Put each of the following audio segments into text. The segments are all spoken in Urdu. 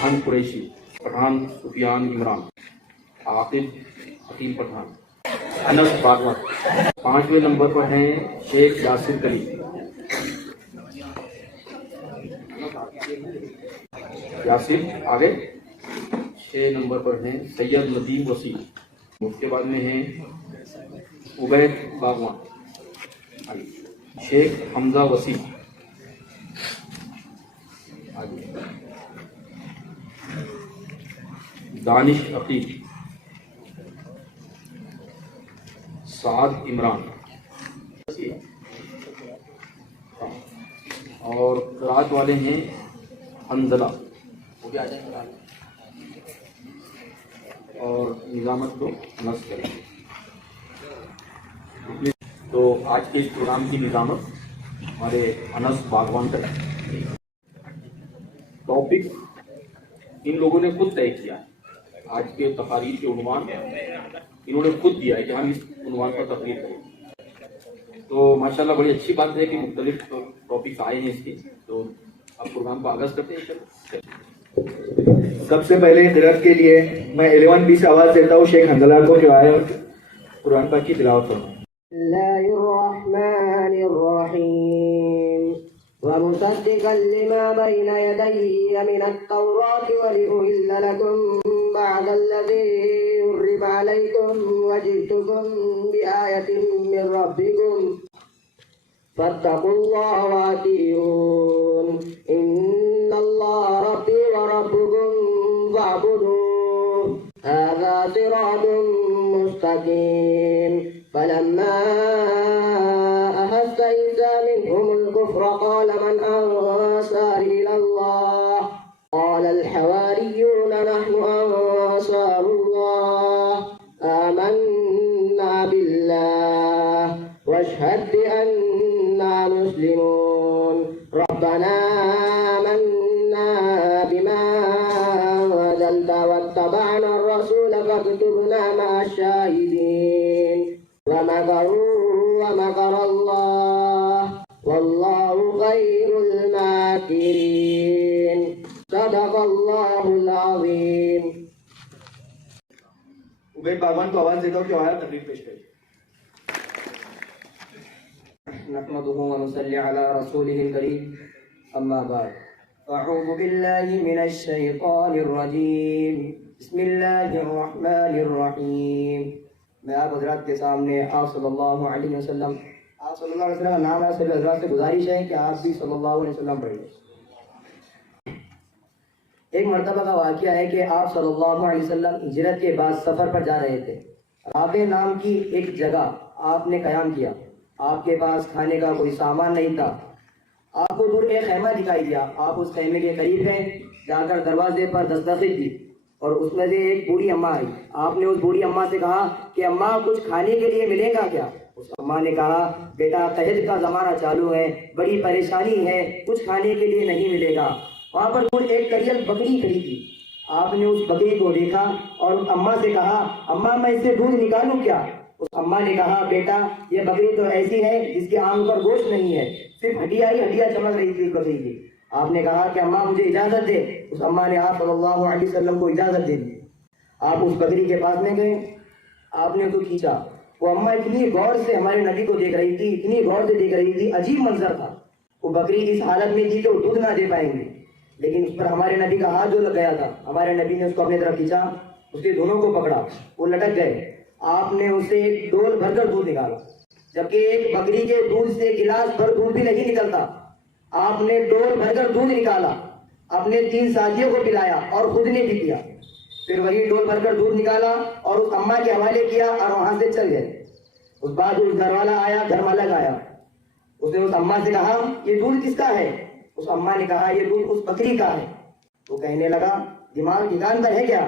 جہان قریشی، پٹھان سفیان عمران، عاقب حکیم پٹھان، انس باغوان۔ 5ویں نمبر پر ہیں شیخ یاسر کلی، یاسر آگے۔ 6 نمبر پر ہیں سید ندیم وسیع، اس کے بعد میں ہیں عبید باغوان، شیخ حمزہ وسیع، دانش عقیل، سعد عمران، اور قرات والے ہیں حنزلہ، وہ بھی آ جائیں گے اور نظامت کو نصب کریں گے۔ تو آج کے اس پروگرام کی نظامت ہمارے انس باغوان کا ٹاپک ان لوگوں نے خود طے کیا ہے۔ آج کے تقاریر کے عنوان انہوں نے خود دیا ہے کہ ہم اس عنوان پر تقریر کریں، تو ماشاءاللہ بڑی اچھی بات ہے کہ مختلف ٹاپکس آئے ہیں اس کے، تو اب پروگرام کا آغاز کرتے ہیں۔ سب سے پہلے قرات کے لیے میں 11B سے آواز دیتا ہوں شیخ حنزلہ کو کہ آئے اور قرآن پاک کی تلاوت فرمائیں۔ بسم اللہ الرحمن الرحیم ومصدقا لما بین یدی من التوراة ولأحل لکم بعد الذی حرم علیکم وجئتکم بآیۃ من ربکم فاتقوا اللہ وأطیعون ان اللہ ربی وربکم فاعبدوه هذا صراط مستقیم فلما أحس عيسى منهم الكفر قال من أنصاري إلى الله قال الحواريون نحن أنصار الله آمنا بالله واشهد بأننا مسلمون ربنا آمنا بما أنزلت واتبعنا الرسول فاكتبنا مع الشاهدين ومكروا ومكر الله والله خير الماكرين صدق الله العظيم۔ عبید باغوان کو آواز دیتا ہوں کہ آیا تقریر پیش کریں۔ نحمده ونصلي على رسوله الكريم اما بعد اعوذ بالله من الشيطان الرجيم بسم الله الرحمن الرحيم۔ میں آپ حضرات کے سامنے آپ صلی اللہ علیہ وسلم کا نام ہے، سبھی حضرات سے گزارش ہے کہ آپ بھی صلی اللہ علیہ وسلم پڑھیے۔ ایک مرتبہ کا واقعہ ہے کہ آپ صلی اللہ علیہ وسلم ہجرت کے بعد سفر پر جا رہے تھے۔ رابع نام کی ایک جگہ آپ نے قیام کیا۔ آپ کے پاس کھانے کا کوئی سامان نہیں تھا۔ آپ کو دور ایک خیمہ دکھائی دیا، آپ اس خیمے کے قریب گئے، جا کر دروازے پر دستک دی اور اس میں سے ایک بوڑھی اماں آئی۔ آپ نے اس بوڑھی اماں سے کہا کہ اماں کچھ کھانے کے لیے ملے گا کیا؟ اس اماں نے کہا بیٹا قحط کا زمانہ چالو ہے، بڑی پریشانی ہے، کچھ کھانے کے لیے نہیں ملے گا۔ وہاں پر دور ایک کریل بکری کھڑی تھی۔ آپ نے اس بکری کو دیکھا اور اس اماں سے کہا اماں میں اس سے دودھ نکالوں کیا؟ اس اماں نے کہا بیٹا یہ بکری تو ایسی ہے جس کے آنکھ پر گوشت نہیں ہے، صرف ہڈیاں ہی ہڈیاں چمک رہی تھی بکری کی۔ آپ نے کہا کہ اماں مجھے اجازت دے۔ اس اماں نے آپ صلی اللہ علیہ وسلم کو اجازت دے دی۔ آپ اس بکری کے پاس میں گئے، آپ نے اس کو کھینچا۔ وہ اماں اتنی غور سے ہمارے نبی کو دیکھ رہی تھی، اتنی غور سے دیکھ رہی تھی، عجیب منظر تھا۔ وہ بکری اس حالت میں تھی کہ وہ دودھ نہ دے پائیں گے، لیکن اس پر ہمارے نبی کا ہاتھ جو لگ گیا تھا، ہمارے نبی نے اس کو اپنی طرف کھینچا، اس کے دونوں کو پکڑا، وہ لٹک گئے۔ آپ نے اسے ایک ڈول بھر کر دودھ نکالا، جبکہ ایک بکری کے دودھ سے گلاس بھر دودھ بھی نہیں نکلتا۔ آپ نے ڈول بھر کر دودھ نکالا، اپنے 3 ساتھیوں کو پلایا اور خود نے بھی پیا، پھر وہی ڈول بھر کر دودھ نکالا اور اس اماں کے حوالے کیا اور وہاں سے چل گئے۔ اس بعد اس گھر والا آیا، گھر مالک آیا، اس نے اس اماں سے کہا یہ دودھ کس کا ہے؟ اس اماں نے کہا یہ دودھ اس بکری کا ہے۔ وہ کہنے لگا دماغ ٹھکان پر ہے کیا؟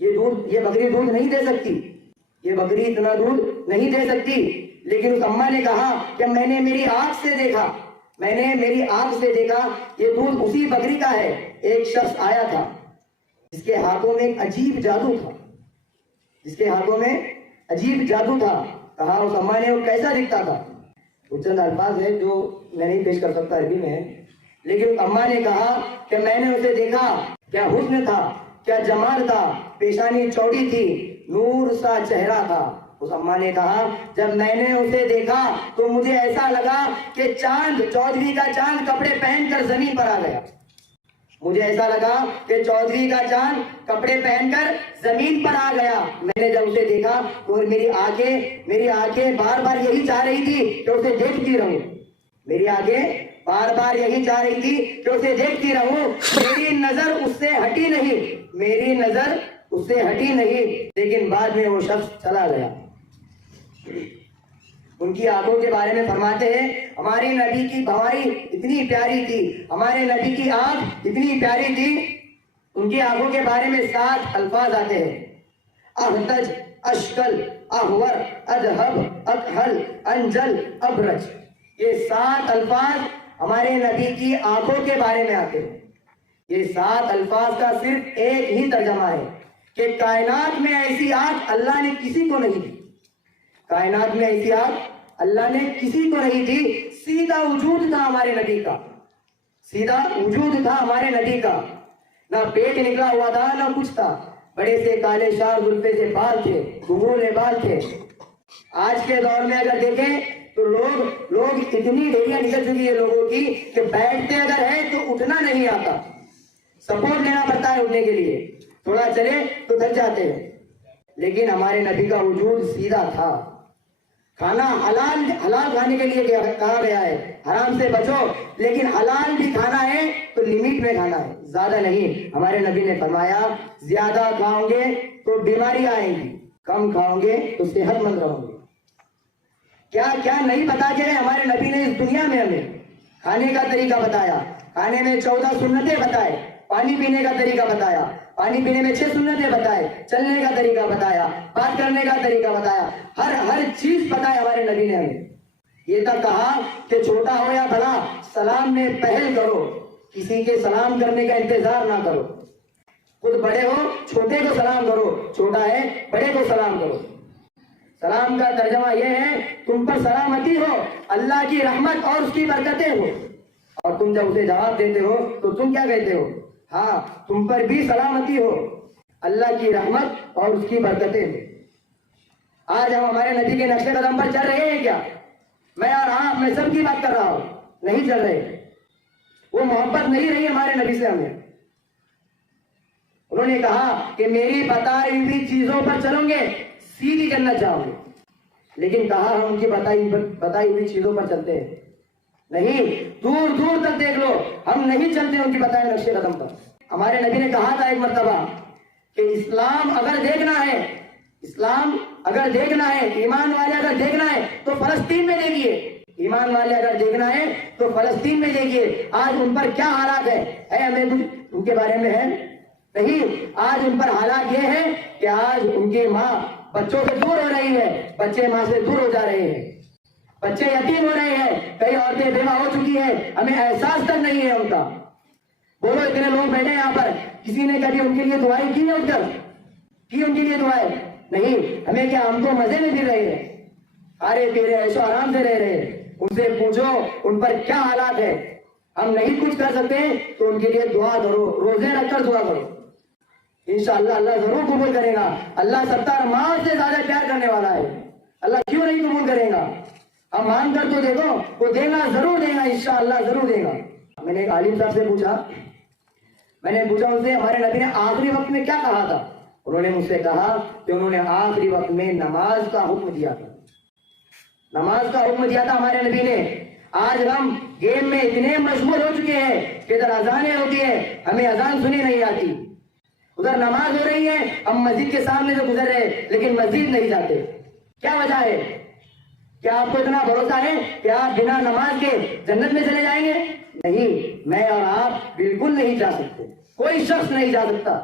یہ بکری دودھ نہیں دے سکتی، یہ بکری اتنا دودھ نہیں دے سکتی۔ لیکن اس اماں نے کہا کہ میں نے میری آنکھ سے دیکھا، میں نے میری آنکھ سے دیکھا یہ دودھ اسی بکری کا ہے۔ ایک شخص آیا تھا جس کے ہاتھوں میں ایک عجیب جادو تھا، جس کے ہاتھوں میں عجیب جادو تھا۔ کہا اس اماں نے وہ کیسا دکھتا تھا؟ وہ چند الفاظ ہیں جو میں نہیں پیش کر سکتا عربی میں، لیکن اماں نے کہا کہ میں نے اسے دیکھا کیا حسن تھا، کیا جمال تھا، پیشانی چوڑی تھی، نور سا چہرہ تھا. اس اماں نے کہا جب میں نے اسے دیکھا تو مجھے ایسا لگا کہ چاند، چودھری کا چاند کپڑے پہن کر زمین پر آ گیا. مجھے ایسا لگا کہ چودھری کا چاند کپڑے پہن کر زمین پر آ گیا. میں نے جب اسے دیکھا اور میری آنکھیں بار بار یہی چاہ رہی تھی کہ اسے دیکھتی رہوں. میری آنکھیں بار بار یہی چاہ رہی تھی کہ اسے دیکھتی رہوں. میری نظر اس سے ہٹی نہیں، لیکن بعد میں وہ شخص چلا گیا. ان کی آنکھوں کے بارے میں فرماتے ہیں ہماری نبی کی بھواری اتنی پیاری تھی، ہمارے نبی کی آنکھ اتنی پیاری تھی. ان کی آنکھوں کے بارے میں 7 الفاظ آتے ہیں: احتج، اشکل، احور، اذہب، اکحل، انجل، ابرج. یہ 7 الفاظ ہمارے نبی کی آنکھوں کے بارے میں آتے ہیں. یہ 7 الفاظ کا صرف ایک ہی ترجمہ ہے کہ کائنات میں ایسی آنکھ اللہ نے کسی کو نہیں دی. کائنات میں ایسی آنکھ اللہ نے کسی کو نہیں دی. سیدھا وجود تھا ہمارے نبی کا، سیدھا وجود تھا ہمارے نبی کا. نہ پیٹ نکلا ہوا تھا نہ کچھ تھا. بڑے سے کالے شار زلفے سے بال تھے، گھنگھرولے بال تھے. آج کے دور میں اگر دیکھیں تو لوگ اتنی ڈیریاں نکل چکی ہے لوگوں کی کہ بیٹھتے اگر ہے تو اٹھنا نہیں آتا، سپورٹ لینا پڑتا ہے اٹھنے کے لیے. تھوڑا چلے تو تھک جاتے ہیں. لیکن ہمارے نبی کا وجود سیدھا تھا. کھانا حلال کھانے کے لیے کہا گیا ہے، حرام سے بچو، لیکن حلال بھی کھانا ہے تو لمٹ میں کھانا ہے، زیادہ نہیں. ہمارے نبی نے فرمایا زیادہ کھاؤ گے تو بیماری آئیں گی، کم کھاؤ گے تو صحت مند رہو گے. کیا کیا نہیں بتا کے ہمارے نبی نے اس دنیا میں ہمیں کھانے کا طریقہ بتایا. کھانے میں 14 سنتیں بتائے، پانی پینے کا طریقہ بتایا، پانی پینے میں 6 سنتیں بتائے، چلنے کا طریقہ بتایا، بات کرنے کا طریقہ بتایا، ہر چیز بتایا ہمارے نبی نے ہمیں. یہ تک کہا کہ چھوٹا ہو یا بڑا سلام میں پہل کرو، کسی کے سلام کرنے کا انتظار نہ کرو. خود بڑے ہو چھوٹے کو سلام کرو، چھوٹا ہے بڑے کو سلام کرو. سلام کا ترجمہ یہ ہے تم پر سلامتی ہو، اللہ کی رحمت اور اس کی برکتیں ہو. اور تم جب اسے جواب دیتے ہو تو تم کیا کہتے ہو؟ ہاں تم پر بھی سلامتی ہو، اللہ کی رحمت اور اس کی برکتیں ہو. آج ہم ہمارے نبی کے نقش قدم پر چل رہے ہیں کیا؟ میں اور آپ، میں سب کی بات کر رہا ہوں، نہیں چل رہے. وہ محبت نہیں رہی ہمارے نبی سے ہمیں. انہوں نے کہا کہ میری بتائی ہوئی چیزوں پر چلوں گے سیدھی جنت جاؤ گے. لیکن کہا ہم ان کی بتائی ہوئی چیزوں پر چلتے ہیں؟ نہیں. دور دور تک دیکھ لو ہم نہیں چلتے ان کی بتائے نقش قدم پر. ہمارے نبی نے کہا تھا ایک مرتبہ کہ اسلام اگر دیکھنا ہے، ایمان والے اگر دیکھنا ہے تو فلسطین میں دیکھیے. ایمان والے اگر دیکھنا ہے تو فلسطین میں دیکھیے. آج ان پر کیا حالات ہے ہمیں کچھ ان کے بارے میں ہے نہیں. آج ان پر حالات یہ ہے کہ آج ان کی ماں بچوں سے دور ہو رہی ہے، بچے ماں سے دور ہو جا رہے ہیں، بچے یتیم ہو رہے ہیں، کئی عورتیں بیوہ ہو چکی ہیں، ہمیں احساس تک نہیں ہے ان کا. بولو اتنے لوگ بیٹھے یہاں پر، کسی نے کبھی ان کے لیے دعائیں کی ہے؟ اٹھ کر کی ان کے لیے دعائیں؟ نہیں. ہمیں کیا، ہم تو مزے میں پھر رہے ہیں، کھارے پی رہے، ایسو آرام سے رہ رہے ہیں. ان سے پوچھو ان پر کیا حالات ہے. ہم نہیں کچھ کر سکتے تو ان کے لیے دعا کرو، روزے رکھ کر دعا کرو. انشاءاللہ اللہ ضرور قبول کرے گا. اللہ 70 ماہ سے زیادہ پیار کرنے والا ہے. اللہ کیوں نہیں قبول کرے گا؟ ہم مان کر تو دیکھو، وہ دے گا، ضرور دے گا، انشاءاللہ ضرور دے گا. میں نے ایک عالم صاحب سے پوچھا ان سے ہمارے نبی نے آخری وقت میں کیا کہا تھا. انہوں نے مجھ سے کہا کہ انہوں نے آخری وقت میں نماز کا حکم دیا تھا. نماز کا حکم دیا تھا ہمارے نبی نے. آج ہم گیم میں اتنے مشغول ہو چکے ہیں کہ ادھر اذانیں ہوتی ہیں ہمیں اذان سنی نہیں آتی، ادھر نماز ہو رہی ہے ہم مسجد کے سامنے سے گزر رہے لیکن مسجد نہیں جاتے. کیا وجہ ہے؟ کیا آپ کو اتنا بھروسہ ہے کہ آپ بنا نماز کے جنت میں چلے جائیں گے؟ نہیں. میں اور آپ بالکل نہیں جا سکتے، کوئی شخص نہیں جا سکتا.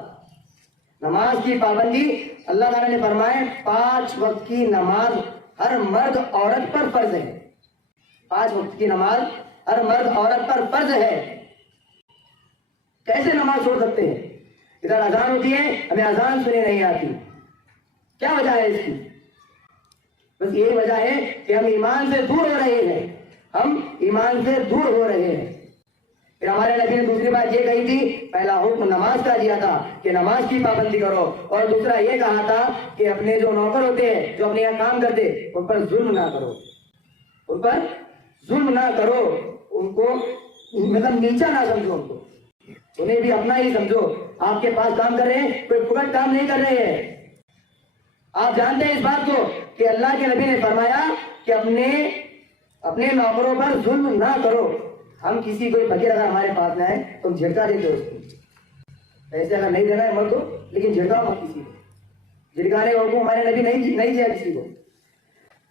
نماز کی پابندی اللہ تعالیٰ نے فرمائے 5 وقت کی نماز ہر مرد عورت پر فرض ہے. 5 وقت کی نماز ہر مرد عورت پر فرض ہے. کیسے نماز چھوڑ سکتے ہیں؟ ادھر اذان ہوتی ہے ہمیں اذان سنی نہیں آتی. کیا وجہ ہے اس کی؟ بس یہی وجہ ہے کہ ہم ایمان سے دور ہو رہے ہیں. ہم ایمان سے دور ہو رہے ہیں. پھر ہمارے نبی نے دوسری بات یہ کہی تھی، پہلا حکم نماز کا دیا تھا کہ نماز کی پابندی کرو، اور دوسرا یہ کہا تھا کہ اپنے جو نوکر ہوتے ہیں، جو اپنے یہاں کام کرتے، ان پر ظلم نہ کرو، ان پر ظلم نہ کرو، ان کو مطلب نیچا نہ سمجھو، ان کو انہیں بھی اپنا ہی سمجھو. آپ کے پاس کام کر رہے ہیں، کوئی فقط کام نہیں کر رہے ہیں. آپ جانتے ہیں اس بات کو کہ اللہ کے نبی نے فرمایا کہ اپنے نوکروں پر ظلم نہ کرو. ہم کسی کوئی فقیر اگر ہمارے پاس نہ ہے تو ہم جھٹکا دیتے اس کو، پیسے اگر نہیں دینا ہے مت دو، لیکن جھٹکاؤ مت کسی کو. جھٹکانے کا حکم ہمارے نبی نہیں دیا کسی کو.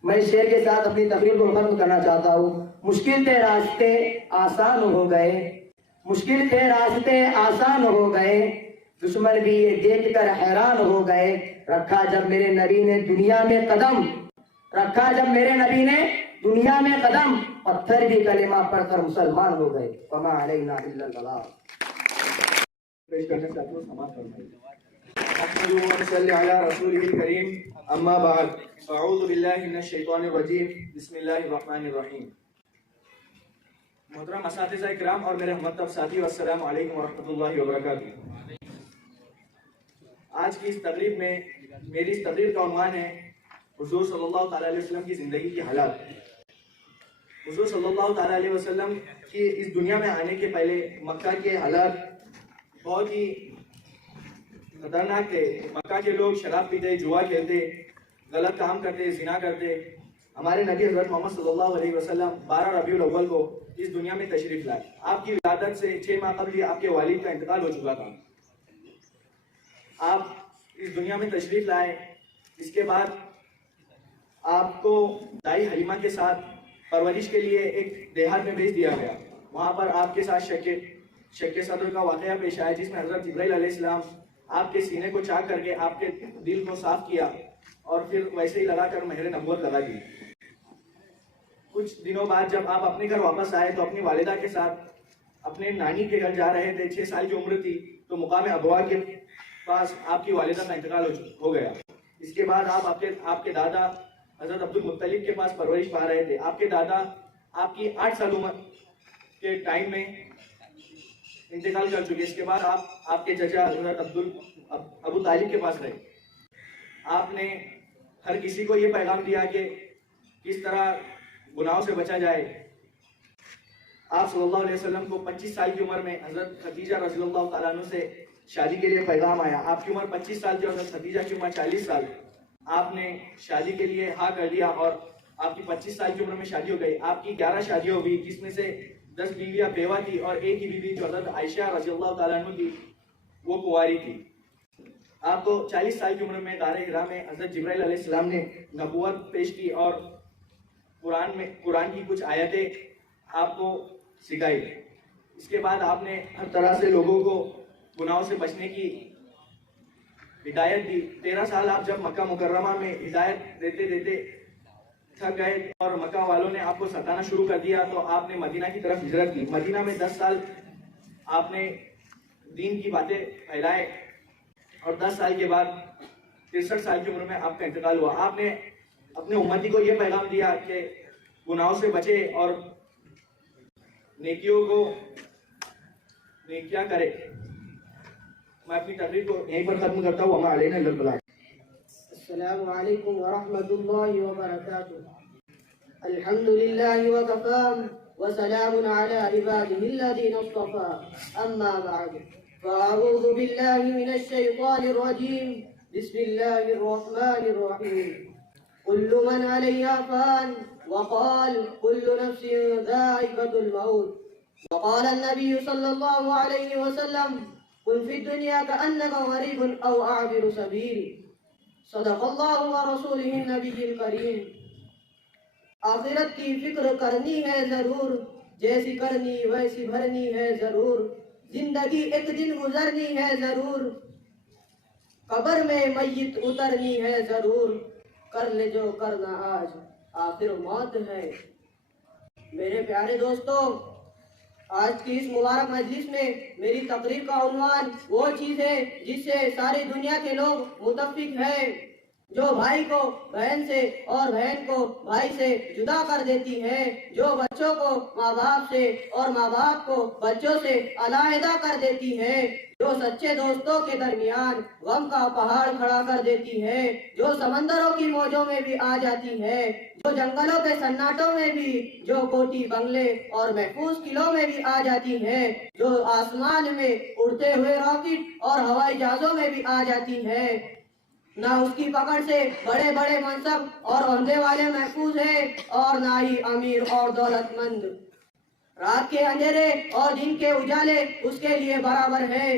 میں اس شعر کے ساتھ اپنی تقریر کو ختم کرنا چاہتا ہوں. مشکل تھے راستے آسان ہو گئے، مشکل تھے راستے آسان ہو گئے، دشمن بھی یہ دیکھ کر حیران ہو گئے. رکھا جب میرے نبی نے دنیا میں قدم، رکھا جب میرے نبی نے دنیا میں قدم، پتھر بھی کلمہ پڑھ کر مسلمان ہو گئے. وما علینا الا البلاغ. پیش کرنے سے آپ کو سماعت فرمائیے. اللهم صل على رسوله الكريم. اما بعد، اعوذ باللہ من الشیطان الرجیم. بسم اللہ الرحمن الرحیم. محترم اساتذہ کرام اور میرے ہمدرد ساتھیو، السلام علیکم ورحمۃ اللہ وبرکاتہ. آج کی اس تقریب میں میری اس تقریر کا عنوان ہے حضور صلی اللہ تعالیٰ علیہ وسلم کی زندگی کی حالات. حضور صلی اللہ تعالیٰ علیہ وسلم کی اس دنیا میں آنے کے پہلے مکہ کے حالات بہت ہی خطرناک تھے. مکہ کے لوگ شراب پیتے، جوا کھیلتے، غلط کام کرتے، زنا کرتے. ہمارے نبی حضرت محمد صلی اللہ علیہ وسلم 12 ربیع الاول کو اس دنیا میں تشریف لائے. آپ کی ولادت سے 6 ماہ قبل ہی آپ کے والد کا انتقال ہو چکا تھا. آپ اس دنیا میں تشریف لائے. اس کے بعد آپ کو دائی حلیمہ کے ساتھ پرورش کے لیے ایک دیہات میں بھیج دیا گیا. وہاں پر آپ کے ساتھ شک صدر کا واقعہ پیش آیا، جس میں حضرت جبرائیل علیہ السلام آپ کے سینے کو چاک کر کے آپ کے دل کو صاف کیا اور پھر ویسے ہی لگا کر مہر نبوت لگا دی. کچھ دنوں بعد جب آپ اپنے گھر واپس آئے تو اپنی والدہ کے ساتھ اپنے نانی کے گھر جا رہے تھے. 6 سال کی عمر تھی تو مقام ابوا کے پاس آپ کی والدہ کا انتقال ہو گیا. اس کے بعد آپ کے دادا حضرت عبد المطلب کے پاس پرورش پا رہے تھے. آپ کے دادا آپ کی 8 سال عمر کے ٹائم میں انتقال کر چکے. اس کے بعد آپ کے چچا حضرت ابو طالب کے پاس رہے. آپ نے ہر کسی کو یہ پیغام دیا کہ کس طرح گناہوں سے بچا جائے. آپ صلی اللہ علیہ وسلم کو 25 سال کی عمر میں حضرت خدیجہ رضی اللہ تعالیٰ عنہ سے شادی کے لیے پیغام آیا. آپ کی عمر 25 سال تھی اور حضرت خدیجہ کی عمر 40 سال. آپ نے شادی کے لیے ہاں کر دیا اور آپ کی 25 سال کی عمر میں شادی ہو گئی. آپ کی 11 شادیاں ہوئی، جس میں سے 10 بیویاں بیوہ تھی اور ایک ہی بیوی جو حضرت عائشہ رضی اللہ تعالیٰ عنہ تھی وہ کنواری تھی. آپ کو 40 سال کی عمر میں غار حرا میں حضرت جبرائیل علیہ السلام نے نبوت پیش کی اور قرآن کی کچھ آیتیں آپ کو سکھائی. اس کے بعد آپ نے ہر طرح سے لوگوں کو گناہوں سے بچنے کی ہدایت دی. 13 سال آپ جب مکہ مکرمہ میں ہدایت دیتے تھک گئے اور مکہ والوں نے آپ کو ستانا شروع کر دیا تو آپ نے مدینہ کی طرف ہجرت کی. مدینہ میں 10 سال آپ نے دین کی باتیں پھیلائے اور 10 سال کے بعد 63 سال کی عمر میں آپ کا انتقال ہوا. آپ نے اپنے امتی کو یہ پیغام دیا کہ گناہوں سے بچے اور نیکیاں کرے. میں اپنی تقریر کو یہیں پر ختم کرتا ہوں. وما علینا الا البلاغ. السلام علیکم ورحمۃ اللہ وبرکاتہ. الحمد للہ وکفى وسلام علی عباده الذین اصطفى. اما بعد فاعوذ باللہ من الشیطان الرجیم. بسم اللہ الرحمن الرحیم. كل من عليها فان وقال كل نفس ذائقة الموت. وقال النبي صلى الله عليه وسلم كن في الدنيا كأنك غريب أو عابر سبيل. صدق الله ورسوله النبي الكريم. آخرت کی فکر کرنی ہے ضرور، جیسی کرنی ویسی بھرنی ہے ضرور. زندگی ایک دن گزرنی ہے ضرور، قبر میں میت اترنی ہے ضرور. کر لے جو کرنا آج آخر موت ہے. میرے پیارے دوستو، آج کی اس مبارک مجلس میں میری تقریر کا عنوان وہ چیز ہے جس سے ساری دنیا کے لوگ متفق ہیں. جو بھائی کو بہن سے اور بہن کو بھائی سے جدا کر دیتی ہے، جو بچوں کو ماں باپ سے اور ماں باپ کو بچوں سے علیحدہ کر دیتی ہے، جو سچے دوستوں کے درمیان غم کا پہاڑ کھڑا کر دیتی ہے، جو سمندروں کی موجوں میں بھی آ جاتی ہے، جو جنگلوں کے سناٹوں میں بھی، جو کوٹی بنگلے اور محفوظ قلعوں میں بھی آ جاتی ہے، جو آسمان میں اڑتے ہوئے راکٹ اور ہوائی جہازوں میں بھی آ جاتی ہے، نہ اس کی پکڑ سے بڑے بڑے منصب اور عہدے والے محفوظ ہیں اور نہ ہی امیر اور دولت مند۔ رات کے اندھیرے اور دن کے اجالے اس کے لیے برابر ہے۔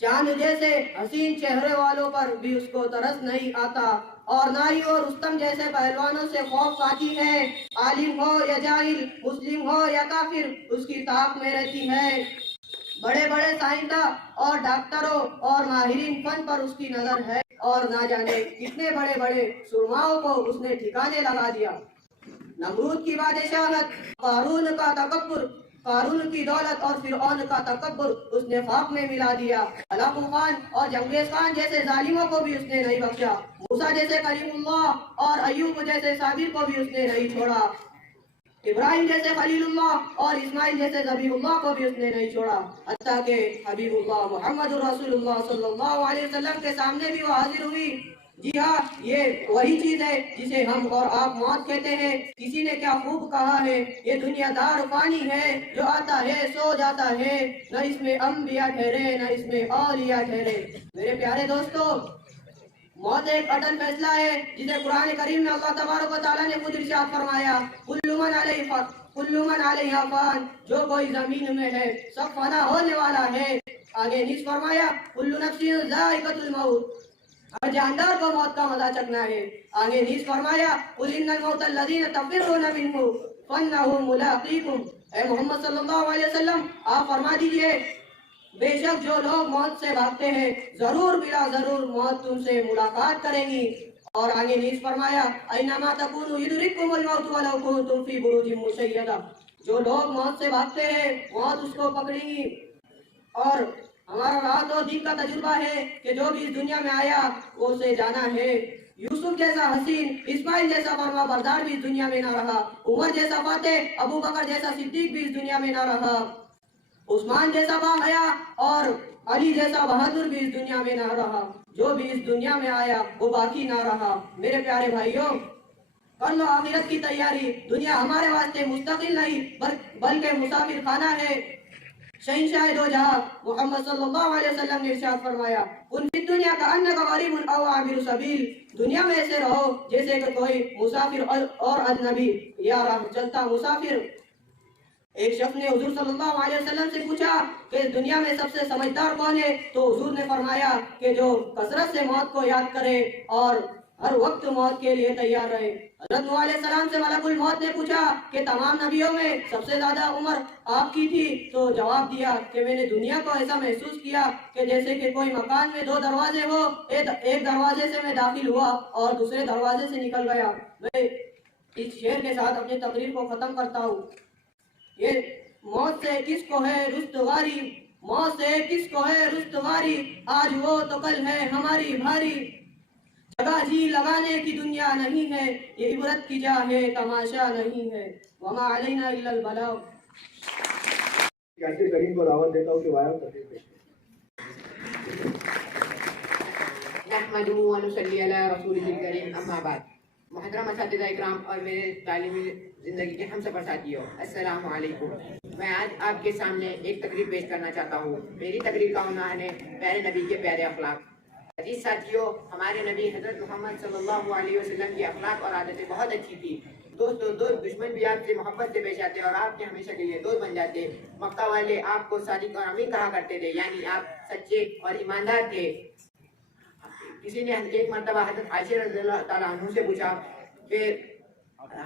چاند جیسے حسین چہرے والوں پر بھی اس کو ترس نہیں آتا، اور نہ ہی وہ رستم جیسے پہلوانوں سے خوف کھاتی ہے۔ عالم ہو یا جاہل، مسلم ہو یا کافر، اس کی طاق میں رہتی ہے۔ بڑے بڑے سائنسداں اور ڈاکٹروں اور ماہرین فن پر اس کی نظر ہے، اور نہ جانے کتنے بڑے بڑے سرماؤں کو اس نے ٹھکانے لگا دیا۔ نمرود کی بادشاہت، قارون کا تکبر، قارون کی دولت اور فرعون کا تکبر اس نے خاک میں ملا دیا۔ ہلاکو خان اور جنگیز خان جیسے ظالموں کو بھی اس نے نہیں بخشا۔ موسیٰ جیسے کلیم اللہ اور ایوب جیسے صابر کو بھی اس نے نہیں چھوڑا۔ ابراہیم جیسے خلیل اللہ اور اسماعیل جیسے ذبیح اللہ کو بھی اس نے نہیں چھوڑا، حتیٰ کہ حبیب اللہ محمد رسول اللہ صلی اللہ علیہ وسلم کے سامنے بھی وہ حاضر ہوئی۔ جی ہاں، یہ وہی چیز ہے جسے ہم اور آپ موت کہتے ہیں۔ کسی نے کیا خوب کہا ہے، یہ دنیا دار فانی ہے، جو آتا ہے سو جاتا ہے، نہ اس میں انبیاء ٹھہرے نہ اس میں اولیاء ٹھہرے۔ میرے پیارے دوستو، موت ایک اٹل فیصلہ ہے جسے قرآن کریم میں اللہ تبارک و تعالیٰ نے خود ارشاد فرمایا، کل من علیہا فان، جو کوئی زمین میں ہے سب فنا ہونے والا ہے۔ آگے نیز فرمایا، کل نفس ذائقۃ الموت، ہر جاندار کو موت کا مزہ چکھنا ہے۔ آگے نیز فرمایا، قل ان الموت الذین تفرون منہ فانہ ملاقیکم، اے محمد صلی اللہ علیہ وسلم آپ فرما دیجئے، بے شک جو لوگ موت سے بھاگتے ہیں ضرور بلا ضرور موت تم سے ملاقات کرے گی۔ اور آگے نیز فرمایا، اینما تکونوا یدرککم الموت ولو کنتم فی بروج مشیدہ، جو لوگ موت سے بھاگتے ہیں موت اس کو پکڑے گی۔ اور ہمارا رات و دن کا تجربہ ہے کہ جو بھی اس دنیا میں آیا وہ اسے جانا ہے۔ یوسف جیسا حسین، اسماعیل جیسا فرما بردار بھی اس دنیا میں نہ رہا، عمر جیسا فاتح، ابو بکر جیسا صدیق بھی اس دنیا میں نہ رہا، عثمان جیسا باحیا اور علی جیسا بہادر بھی اس دنیا میں نہ رہا۔ جو بھی اس دنیا میں آیا وہ باقی نہ رہا۔ میرے پیارے بھائیوں، کر لو آخرت کی تیاری، دنیا ہمارے واسطے مستقل نہیں بلکہ مسافر خانہ ہے۔ شہنشاہ دو جہاں محمد صلی اللہ علیہ وسلم نے ارشاد فرمایا، کن فی الدنیا کأنک غریب او عابر سبیل، دنیا میں ایسے رہو جیسے کہ کوئی مسافر اور اجنبی یا راہ چلتا مسافر۔ ایک شخص نے حضور صلی اللہ علیہ وسلم سے پوچھا کہ دنیا میں سب سے سمجھدار کون ہے؟ تو حضور نے فرمایا کہ جو کثرت سے موت کو یاد کرے اور ہر وقت موت کے لیے تیار رہے۔ حضرت نوح علیہ السلام سے ملک الموت نے پوچھا کہ تمام نبیوں میں سب سے زیادہ عمر آپ کی تھی؟ تو جواب دیا کہ میں نے دنیا کو ایسا محسوس کیا کہ جیسے کہ کوئی مکان میں دو دروازے ہو، ایک دروازے سے میں داخل ہوا اور دوسرے دروازے سے نکل گیا۔ میں اس شعر کے ساتھ اپنی تقریر کو ختم کرتا ہوں۔ یہ موت سے کس کو ہے رستگاری، موت سے کس کو ہے رستگاری، آج وہ تو کل ہے ہماری بھاری، جگہ جی لگانے کی دنیا نہیں ہے، یہ عبرت کی جا ہے تماشا نہیں ہے، وما علینا الا البلاغ۔ کیسے کریم کو دعوت دیتا ہوں کہ وائر تقریر پیش نحمدہ ونصلی علی رسولہ الکریم، اما بعد۔ محترم اساتذہ اکرام اور میرے تعلیمی زندگی کے ہم سفر ساتھیوں، السلام علیکم۔ میں آج آپ کے سامنے ایک تقریر پیش کرنا چاہتا ہوں۔ میری تقریر کا عنوان ہے پیارے نبی کے پیارے اخلاق۔ عزیز ساتھیوں، ہمارے نبی حضرت محمد صلی اللہ علیہ وسلم کی اخلاق اور عادتیں بہت اچھی تھی۔ دوستو، دو دشمن بھی آپ سے محبت سے پیش آتے اور آپ کے ہمیشہ کے لیے دوست بن جاتے۔ مکہ والے آپ کو صادق اور امین کہا کرتے تھے، یعنی آپ سچے اور ایماندار تھے۔ کسی نے ایک مرتبہ حضرت عائشہ رضی اللہ تعالیٰ عنہ سے پوچھا کہ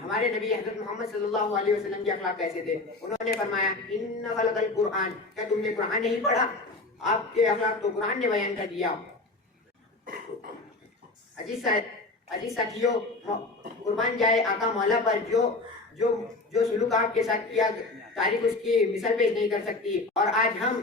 ہمارے نبی حضرت محمد صلی اللہ علیہ وسلم کے اخلاق کیسے تھے؟ انہوں نے فرمایا، ان خلق القرآن، کیا تم نے قرآن نہیں پڑھا؟ آپ کے اخلاق تو قرآن نے بیان کر دیا۔ عزیز ساتھیوں، قربان جائے آقا مولا پر جو سلوک آپ کے ساتھ کیا، تاریخ اس کی مثال پیش نہیں کر سکتی۔ اور آج ہم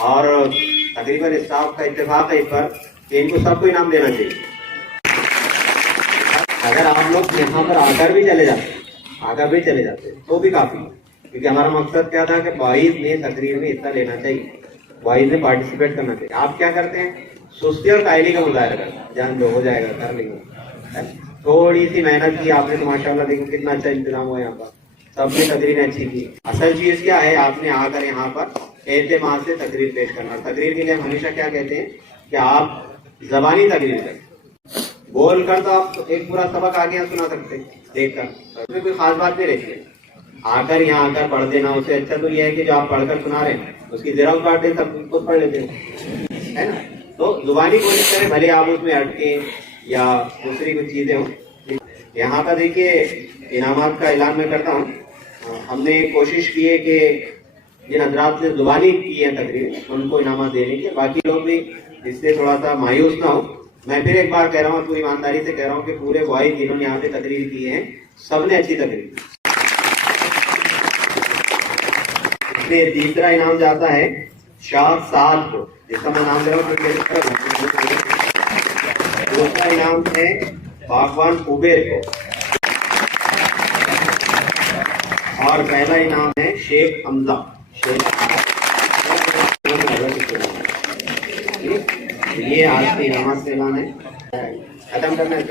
اور تقریباً اسٹاف کا اتفاق ہے اس پر کہ ان کو سب کو انعام دینا چاہیے. اگر آپ لوگ یہاں پر آ کر بھی چلے جاتے تو بھی کافی ہے, کیونکہ ہمارا مقصد کیا تھا کہ بائیس نے تقریر میں حصہ لینا چاہیے, بائیس نے پارٹیسپیٹ کرنا چاہیے. آپ کیا کرتے ہیں, سستی اور قائلی کا مظاہرہ کرتے ہیں, جان جو ہو جائے گا کر لیں گے. تھوڑی سی محنت کی آپ نے تو ماشاء اللہ دیکھو کتنا اچھا انتظام ہوا یہاں پر, سب نے تقریر اچھی کی. اصل چیز کیا ہے, آپ نے آ کر یہاں پر اعتماد سے تقریر پیش کرنا. تقریر کے لیے ہم ہمیشہ کیا کہتے ہیں کہ آپ زبانی تقریر کریں, بول کر تو آپ ایک پورا سبق آگے یہاں سنا سکتے ہیں دیکھ کر, اس میں کوئی خاص بات نہیں رہتی ہے. آ کر یہاں آ کر پڑھ دینا, اس سے اچھا تو یہ ہے کہ جو آپ پڑھ کر سنا رہے ہیں اس کی زیروکس کاٹ دیں, سب خود پڑھ لیتے ہیں, ہے نا. تو زبانی کوشش کریں, بھلے آپ اس میں اٹکیں یا دوسری کچھ چیزیں ہوں. یہاں کا دیکھیے انعامات کا اعلان میں کرتا ہوں. ہم نے کوشش کی ہے کہ جن حضرات نے زبانی کی ہے تقریر ان کو انعامات دینے کی, باقی لوگ بھی اس سے تھوڑا سا مایوس نہ ہو. میں پھر ایک بار کہہ رہا ہوں, پوری ایمانداری سے کہہ رہا ہوں کہ پورے بوائز جنہوں نے یہاں پہ تقریر کی ہے سب نے اچھی تقریر کی. اس میں تیسرا انعام جاتا ہے شاہ سعد کو, جس کا میں نام لے رہا ہوں. دوسرا انعام ہے باغبان عبیر کو, اور پہلا انعام ہے شیخ حمزہ. یہ آج کی انعامات سے اعلان ہے, ختم کرنا ہے.